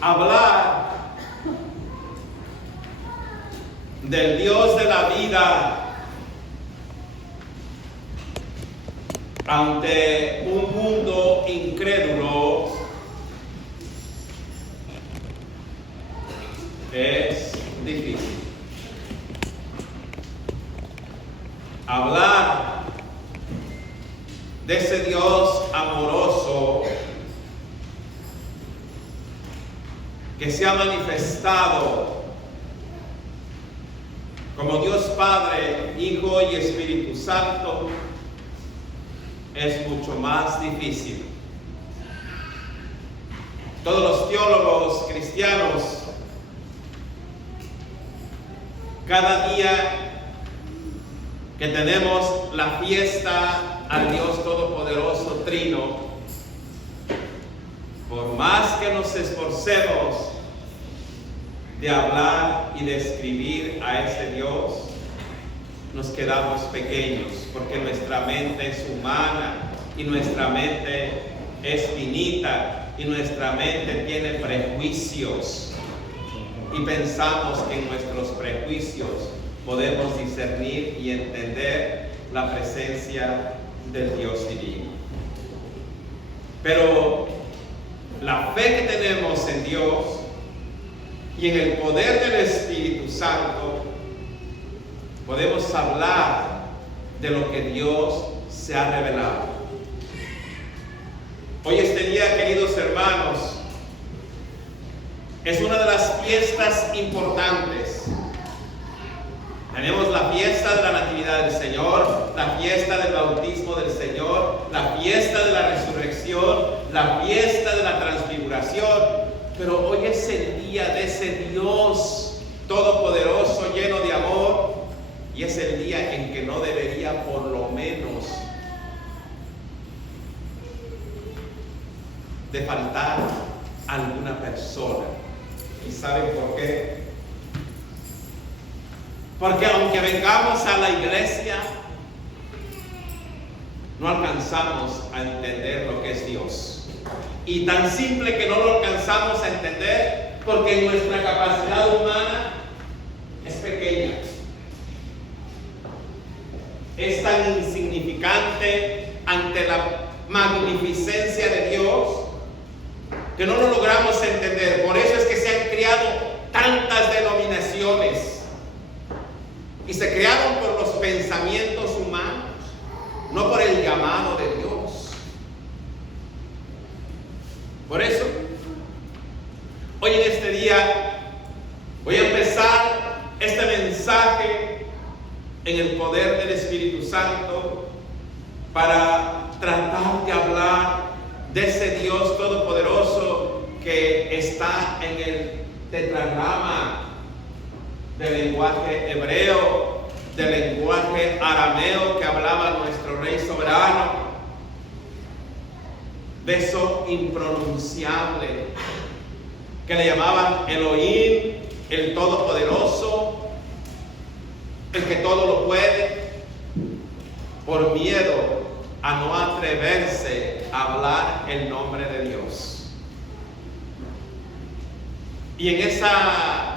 hablar del Dios de la vida ante un mundo incrédulo es difícil. Hablar de ese Dios amoroso que se ha manifestado como Dios Padre, Hijo y Espíritu Santo es mucho más difícil. Todos los teólogos cristianos, cada día que tenemos la fiesta al Dios Todopoderoso Trino, por más que nos esforcemos de hablar y de escribir a ese Dios, nos quedamos pequeños, porque nuestra mente es humana y nuestra mente es finita y nuestra mente tiene prejuicios, y pensamos que en nuestros prejuicios podemos discernir y entender la presencia del Dios divino. Pero la fe que tenemos en Dios y en el poder del Espíritu Santo, podemos hablar de lo que Dios se ha revelado. Hoy este día, queridos hermanos, es una de las fiestas importantes. Tenemos la fiesta de la Natividad del Señor, la fiesta del bautismo del Señor, la fiesta de la resurrección, la fiesta de la transfiguración. Pero hoy es el día de ese Dios todopoderoso, lleno de amor, y es el día en que no debería por lo menos de faltar alguna persona. ¿Y saben por qué? Porque aunque vengamos a la iglesia, no alcanzamos a entender lo que es Dios. Y tan simple que no lo alcanzamos a entender porque nuestra capacidad humana es pequeña. Es tan insignificante ante la magnificencia de Dios que no lo logramos entender. Por eso es que se han creado tantas denominaciones y se crearon por los pensamientos humanos, no por el llamado de Dios. Por eso, hoy en este día voy a empezar este mensaje en el poder del Espíritu Santo para tratar de hablar de ese Dios todopoderoso que está en el tetragrama del lenguaje hebreo, del lenguaje arameo que hablaba nuestro Rey soberano, de eso impronunciable que le llamaban Elohim, el Todopoderoso, el que todo lo puede, por miedo a no atreverse a hablar el nombre de Dios. Y en esa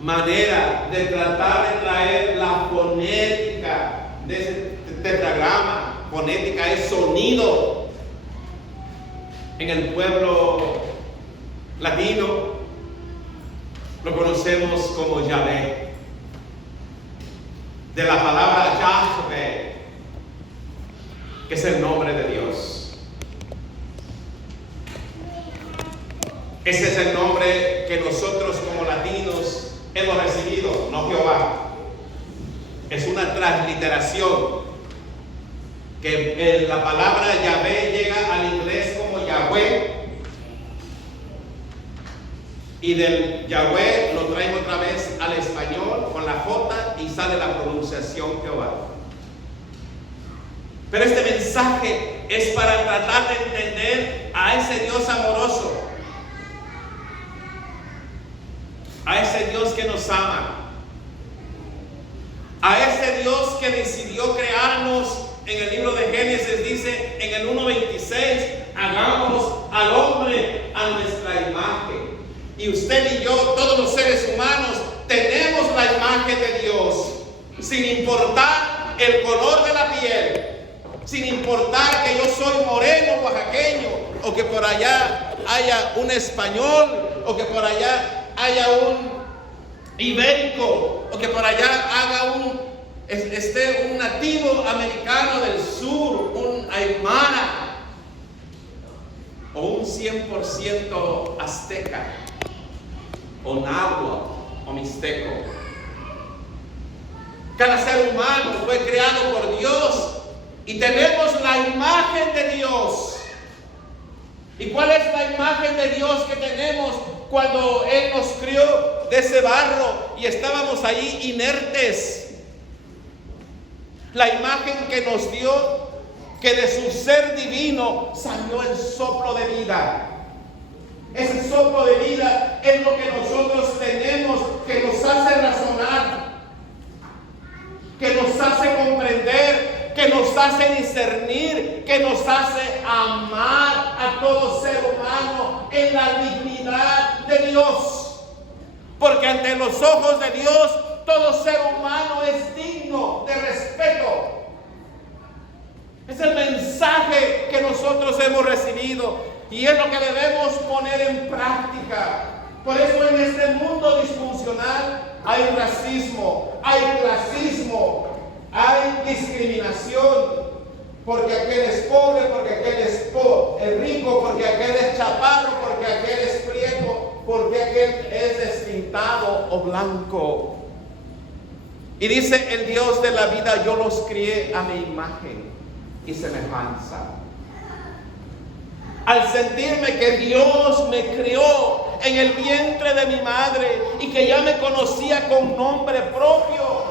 manera de tratar de traer la fonética de ese tetragrama, fonética es sonido en el pueblo latino, lo conocemos como Yahvé, de la palabra Yahvé, que es el nombre de Dios. Ese es el nombre que nosotros como latinos hemos recibido, no Jehová. Es una transliteración que la palabra Yahvé llega al inglés como Yahweh, y del Yahweh lo traen otra vez al español con la J y sale la pronunciación Jehová. Pero este mensaje es para tratar de entender a ese Dios amoroso, a ese Dios que nos ama, a ese Dios que decidió crearnos. En el libro de Génesis dice en el 1:26, hagamos al hombre y usted y yo, todos los seres humanos, tenemos la imagen de Dios, sin importar el color de la piel, sin importar que yo soy moreno, oaxaqueño, o que por allá haya un español, o que por allá haya un ibérico, o que por allá esté un nativo americano del sur, un aymara, o un 100% azteca, o náhuatl, o mixteco. Cada ser humano fue creado por Dios y tenemos la imagen de Dios. ¿Y cuál es la imagen de Dios que tenemos cuando Él nos crió de ese barro y estábamos ahí inertes? La imagen que nos dio, que de su ser divino salió el soplo de vida. Ese soplo de vida es lo que nosotros tenemos, que nos hace razonar, que nos hace comprender, que nos hace discernir, que nos hace amar a todo ser humano en la dignidad de Dios. Porque ante los ojos de Dios, todo ser humano es digno de respeto. Es el mensaje que nosotros hemos recibido y es lo que debemos poner en práctica. Por eso en este mundo disfuncional hay racismo, hay clasismo, hay discriminación, porque aquel es pobre, porque aquel es rico, porque aquel es chaparro, porque aquel es prieto, porque aquel es destintado o blanco. Y dice el Dios de la vida: yo los crié a mi imagen y semejanza. Al sentirme que Dios me crió en el vientre de mi madre y que ya me conocía con nombre propio,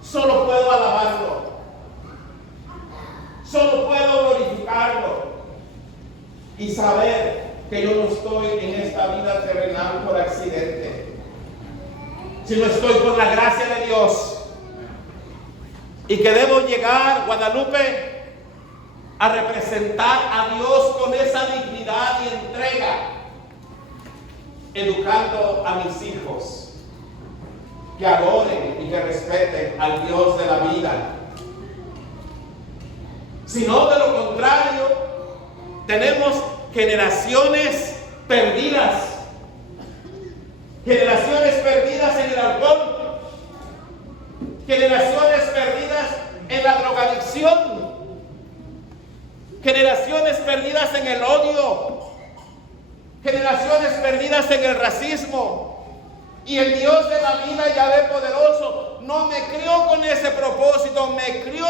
solo puedo alabarlo, solo puedo glorificarlo y saber que yo no estoy en esta vida terrenal por accidente, sino estoy por la gracia de Dios, y que debo llegar, Guadalupe, a representar a Dios con esa dignidad y entrega, educando a mis hijos que adoren y que respeten al Dios de la vida. Si no, de lo contrario, tenemos generaciones perdidas en el alcohol, generaciones perdidas en la drogadicción, generaciones perdidas en el odio, generaciones perdidas en el racismo. Y el Dios de la vida, Yahvé poderoso, no me crió con ese propósito, me crió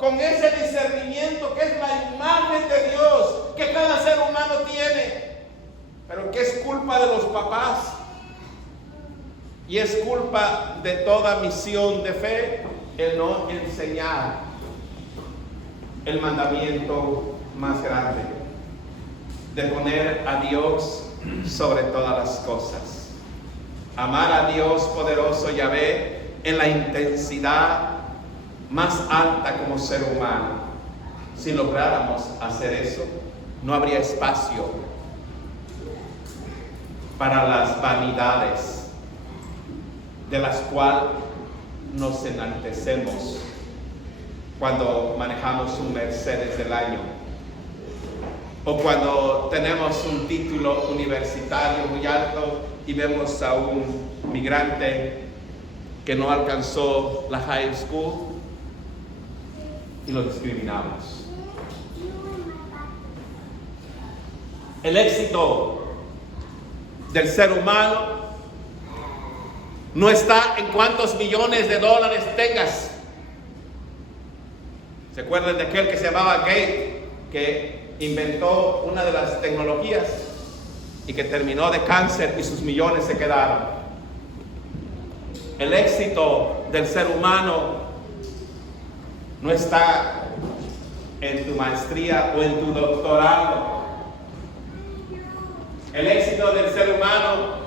con ese discernimiento que es la imagen de Dios que cada ser humano tiene, pero que es culpa de los papás y es culpa de toda misión de fe el no enseñar el mandamiento más grande de poner a Dios sobre todas las cosas, amar a Dios poderoso Yahvé en la intensidad más alta como ser humano. Si lográramos hacer eso, no habría espacio para las vanidades de las cuales nos enaltecemos cuando manejamos un Mercedes del año, o cuando tenemos un título universitario muy alto y vemos a un migrante que no alcanzó la high school y lo discriminamos. El éxito del ser humano no está en cuántos millones de dólares tengas. ¿Se acuerdan de aquel que se llamaba Gates, que inventó una de las tecnologías y que terminó de cáncer y sus millones se quedaron? El éxito del ser humano no está en tu maestría o en tu doctorado. El éxito del ser humano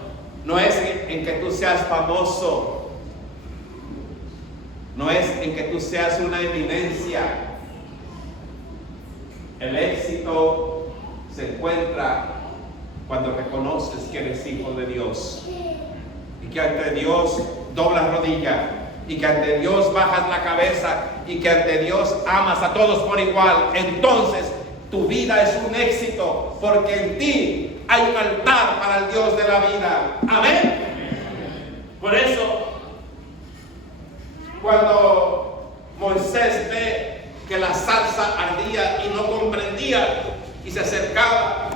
no es en que tú seas famoso, no es en que tú seas una eminencia. El éxito se encuentra cuando reconoces que eres hijo de Dios y que ante Dios doblas rodilla y que ante Dios bajas la cabeza y que ante Dios amas a todos por igual, entonces tu vida es un éxito, porque en ti hay un altar para el Dios de la vida. Amén. Por eso, cuando Moisés ve que la zarza ardía y no comprendía y se acercaba,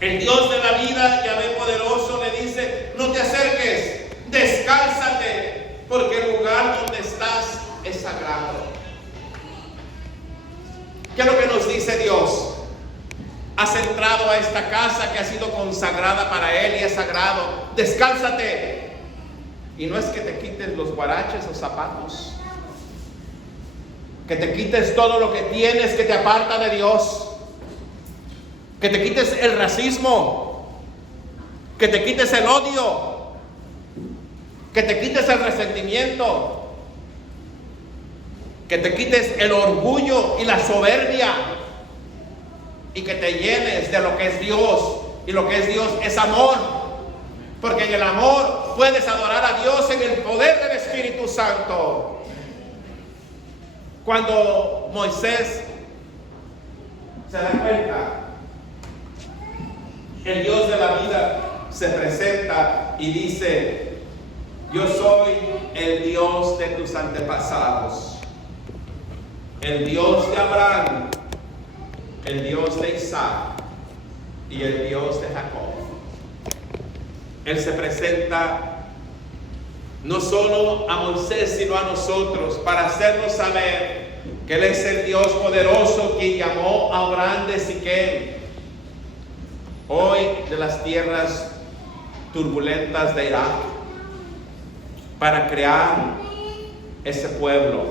el Dios de la vida, Yahvé poderoso, le dice: no te acerques, descálzate, porque el lugar donde estás es sagrado. ¿Qué es lo que nos dice Dios? Has entrado a esta casa que ha sido consagrada para Él y es sagrado. Descálzate. Y no es que te quites los guaraches o zapatos, que te quites todo lo que tienes que te aparta de Dios, que te quites el racismo, que te quites el odio, que te quites el resentimiento, que te quites el orgullo y la soberbia, y que te llenes de lo que es Dios. Y lo que es Dios es amor, porque en el amor puedes adorar a Dios en el poder del Espíritu Santo. Cuando Moisés se da cuenta, el Dios de la vida se presenta y dice: yo soy el Dios de tus antepasados, el Dios de Abraham, el Dios de Isaac y el Dios de Jacob. Él se presenta no solo a Moisés, sino a nosotros, para hacernos saber que Él es el Dios poderoso quien llamó a Abraham de Siquem, hoy de las tierras turbulentas de Irak, para crear ese pueblo.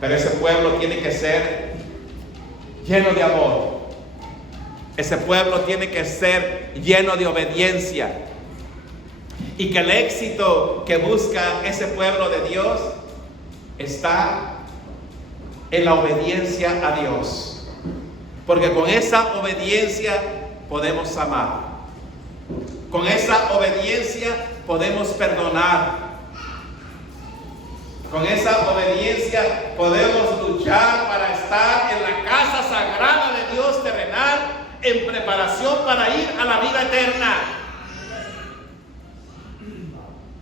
Pero ese pueblo tiene que ser lleno de amor. Ese pueblo tiene que ser lleno de obediencia. Y que el éxito que busca ese pueblo de Dios está en la obediencia a Dios. Porque con esa obediencia podemos amar. Con esa obediencia podemos perdonar. Con esa obediencia podemos luchar para estar en la casa sagrada de Dios terrenal, en preparación para ir a la vida eterna.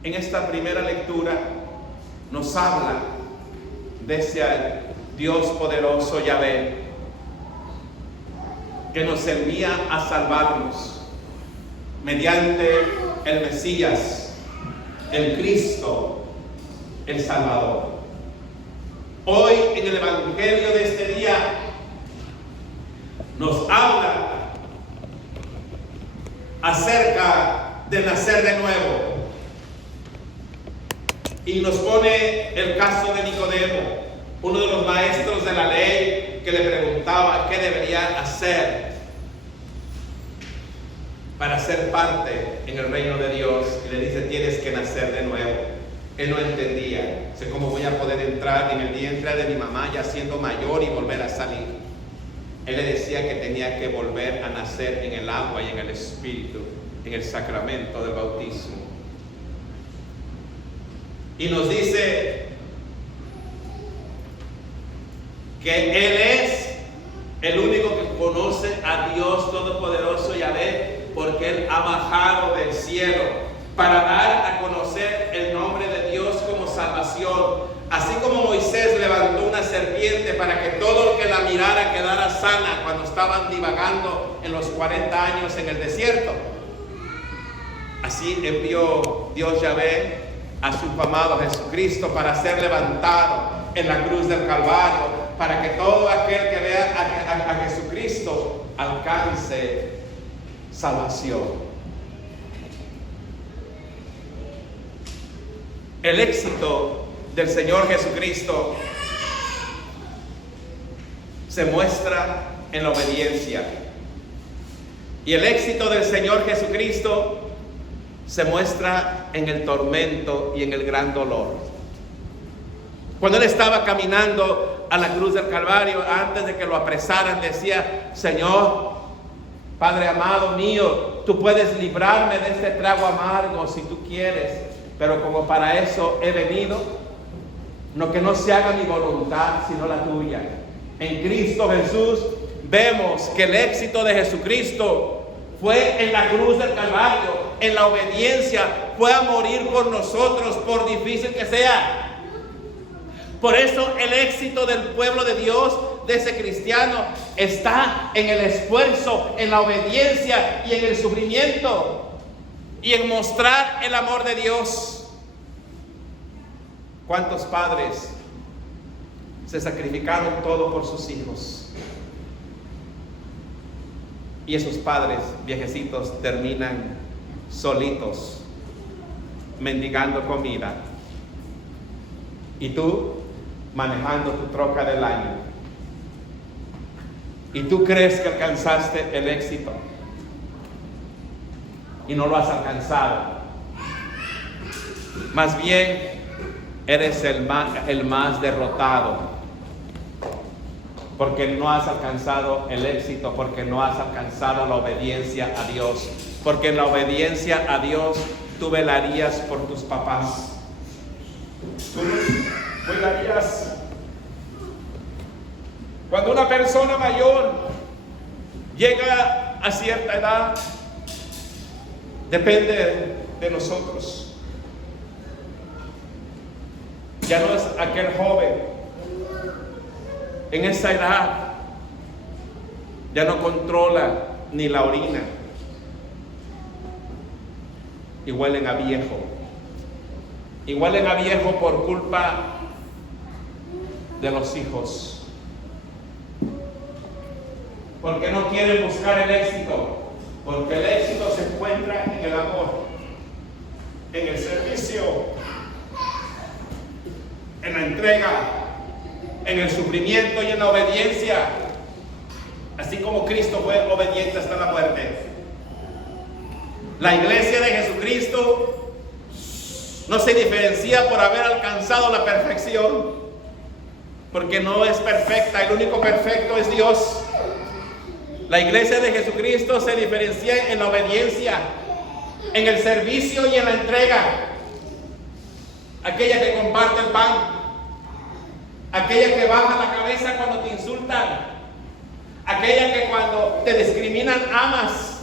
En esta primera lectura nos habla de ese Dios poderoso Yahvé, que nos envía a salvarnos mediante el Mesías, el Cristo, el Salvador. Hoy en el Evangelio de este día nos habla acerca de nacer de nuevo y nos pone el caso de Nicodemo, uno de los maestros de la ley, que le preguntaba qué debería hacer para ser parte en el reino de Dios, y le dice: tienes que nacer de nuevo. Él no entendía: sé cómo voy a poder entrar en el vientre de mi mamá ya siendo mayor y volver a salir. Él le decía que tenía que volver a nacer en el agua y en el Espíritu, en el sacramento del bautismo. Y nos dice que Él es el único que conoce a Dios Todopoderoso Yahvé, porque Él ha bajado del cielo para dar a conocer el nombre de Dios como salvación. Así como Moisés levantó una serpiente para que todo el que la mirara quedara sana cuando estaban divagando en los 40 años en el desierto, así envió Dios Yahvé a su amado Jesucristo para ser levantado en la cruz del Calvario, para que todo aquel que vea a Jesucristo alcance salvación. El éxito del Señor Jesucristo se muestra en la obediencia. Y el éxito del Señor Jesucristo se muestra en el tormento y en el gran dolor. Cuando Él estaba caminando a la cruz del Calvario, antes de que lo apresaran, decía: Señor, Padre amado mío, tú puedes librarme de este trago amargo si tú quieres, pero como para eso he venido, no que no se haga mi voluntad, sino la tuya. En Cristo Jesús vemos que el éxito de Jesucristo fue en la cruz del Calvario, en la obediencia, fue a morir por nosotros, por difícil que sea. Por eso el éxito del pueblo de Dios, de ese cristiano, está en el esfuerzo, en la obediencia y en el sufrimiento y en mostrar el amor de Dios. ¿Cuántos padres se sacrificaron todo por sus hijos? Y esos padres viejecitos terminan solitos, mendigando comida. Y tú manejando tu troca del año. Y tú crees que alcanzaste el éxito. Y no lo has alcanzado. Más bien, eres el más derrotado. Porque no has alcanzado el éxito, porque no has alcanzado la obediencia a Dios. Porque en la obediencia a Dios tú velarías por tus papás. Tú velarías. Cuando una persona mayor llega a cierta edad, depende de nosotros. Ya no es aquel joven. En esa edad ya no controla ni la orina y huelen a viejo. Y huelen a viejo por culpa de los hijos. Porque no quieren buscar el éxito. Porque el éxito se encuentra en el amor, en el servicio, en la entrega, en el sufrimiento y en la obediencia, así como Cristo fue obediente hasta la muerte. La iglesia de Jesucristo no se diferencia por haber alcanzado la perfección, porque no es perfecta, el único perfecto es Dios. La iglesia de Jesucristo se diferencia en la obediencia, en el servicio y en la entrega. Aquella que comparte el pan, aquella que baja la cabeza cuando te insultan, aquella que cuando te discriminan amas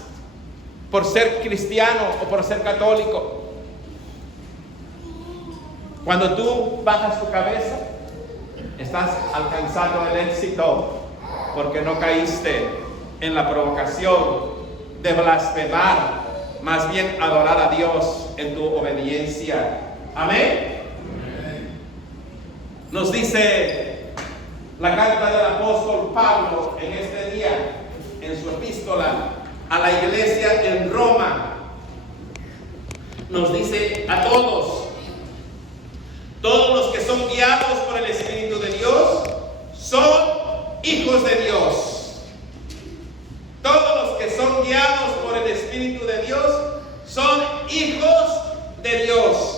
por ser cristiano o por ser católico. Cuando tú bajas tu cabeza, estás alcanzando el éxito, porque no caíste en la provocación de blasfemar, más bien adorar a Dios en tu obediencia. Amén. Nos dice la carta del apóstol Pablo en este día, en su epístola a la iglesia en Roma. Nos dice a todos los que son guiados por el Espíritu de Dios, son hijos de Dios. Todos los que son guiados por el Espíritu de Dios, son hijos de Dios.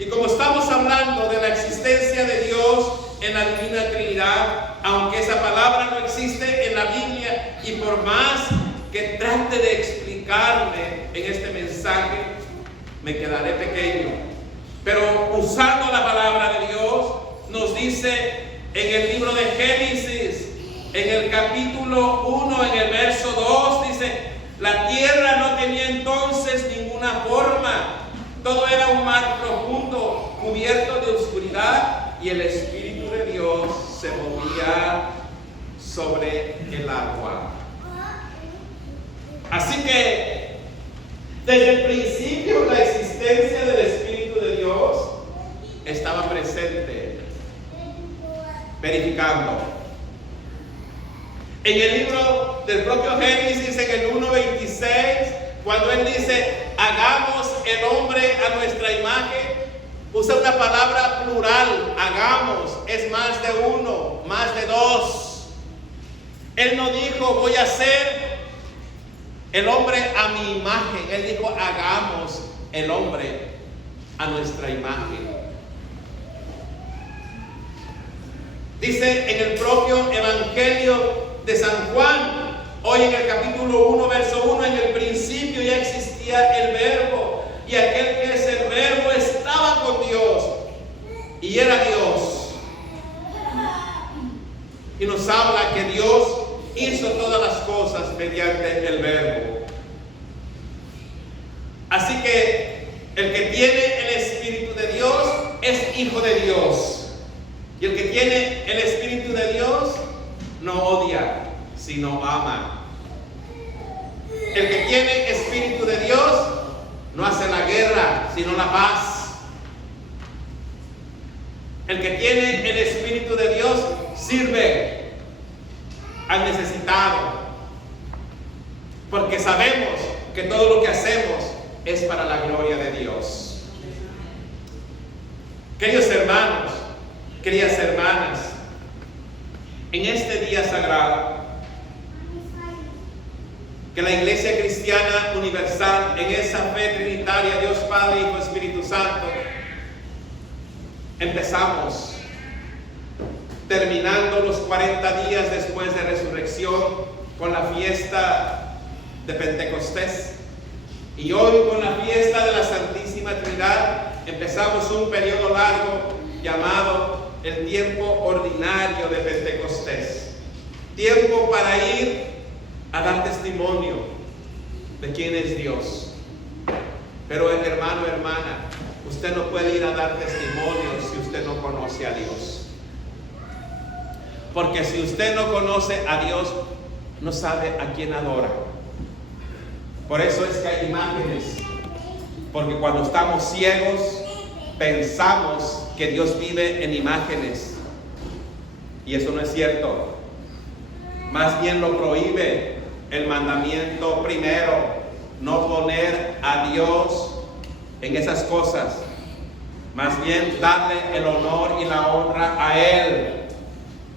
Y como estamos hablando de la existencia de Dios en la Divina Trinidad, aunque esa palabra no existe en la Biblia, y por más que trate de explicarme en este mensaje, me quedaré pequeño. Pero usando la palabra de Dios, nos dice en el libro de Génesis, en el capítulo 1, en el verso 2, dice: la tierra no tenía entonces ninguna forma. Todo era un mar profundo, cubierto de oscuridad, y el Espíritu de Dios se movía sobre el agua. Así que, desde el principio, la existencia del Espíritu de Dios estaba presente, verificando. En el libro del propio Génesis, en el 1:26, cuando él dice: hagamos el hombre a nuestra imagen, usa una palabra plural, hagamos, es más de uno, más de dos. Él no dijo: voy a hacer el hombre a mi imagen. Él dijo: hagamos el hombre a nuestra imagen. Dice en el propio Evangelio de San Juan, Hoy en el capítulo 1, verso 1, en el principio ya existía el Verbo, y aquel que es el Verbo estaba con Dios, y era Dios. Y nos habla que Dios hizo todas las cosas mediante el Verbo. Así que el que tiene el Espíritu de Dios es hijo de Dios. Y el que tiene el Espíritu de Dios no odia, sino ama. El que tiene Espíritu de Dios no hace la guerra, sino la paz. El que tiene el Espíritu de Dios sirve al necesitado, porque sabemos que todo lo que hacemos es para la gloria de Dios. Queridos hermanos, queridas hermanas, en este día sagrado, que la Iglesia Cristiana Universal, en esa fe trinitaria, Dios Padre, Hijo, Espíritu Santo, empezamos terminando los 40 días después de resurrección con la fiesta de Pentecostés. Y hoy con la fiesta de la Santísima Trinidad empezamos un periodo largo llamado el tiempo ordinario de Pentecostés. Tiempo para ir a dar testimonio de quién es Dios. Pero hermano, hermana, usted no puede ir a dar testimonio si usted no conoce a Dios. Porque si usted no conoce a Dios, no sabe a quién adora. Por eso es que hay imágenes. Porque cuando estamos ciegos, pensamos que Dios vive en imágenes. Y eso no es cierto. Más bien lo prohíbe el mandamiento primero, no poner a Dios en esas cosas. Más bien darle el honor y la honra a Él.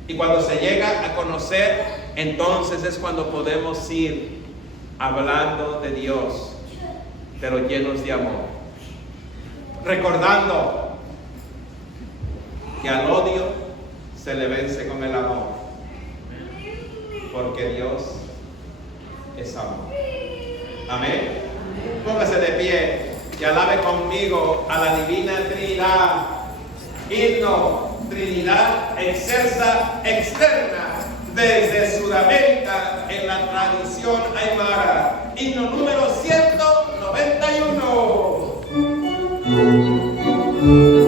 Y cuando se llega a conocer, entonces es cuando podemos ir hablando de Dios, pero llenos de amor. Recordando que al odio se le vence con el amor, porque Dios es amor. Amén. Póngase de pie y alabe conmigo a la Divina Trinidad. Himno Trinidad excelsa externa desde Sudamérica en la tradición aymara. Himno número 191.